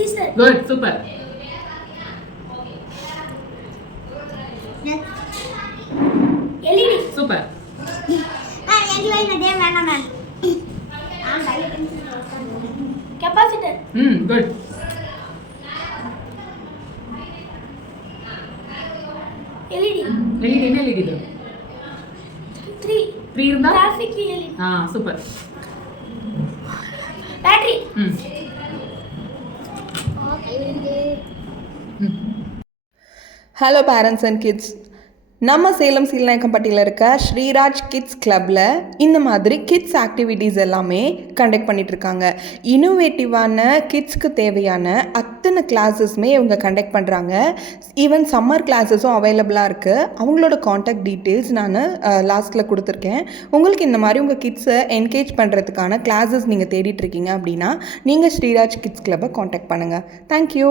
sister. Good, super. LED. Super. Capacitor. Good. LED. LED என்ன LED இது? 3. 3 இருந்தா? Traffic LED. Super. Battery. Hello parents and kids, நம்ம சேலம் சீலநாயக்கம்பட்டியில் இருக்க Sriraj kids கிளப்பில் இந்த மாதிரி கிட்ஸ் ஆக்டிவிட்டீஸ் எல்லாமே கண்டக்ட் பண்ணிகிட்ருக்காங்க. இன்னோவேட்டிவான கிட்ஸ்க்கு தேவையான அத்தனை கிளாஸஸுமே இவங்க கண்டக்ட் பண்ணுறாங்க. ஈவன் சம்மர் கிளாஸஸும் அவைலபிளாக இருக்குது. அவங்களோட காண்டாக்ட் டீட்டெயில்ஸ் நான் லாஸ்ட்டில் கொடுத்துருக்கேன். உங்களுக்கு இந்த மாதிரி உங்கள் கிட்ஸை என்கேஜ் பண்ணுறதுக்கான கிளாஸஸ் நீங்கள் தேடிட்டுருக்கீங்க அப்படின்னா நீங்கள் ஸ்ரீராஜ் கிட்ஸ் கிளப்பை காண்டாக்ட் பண்ணுங்கள். தேங்க்யூ.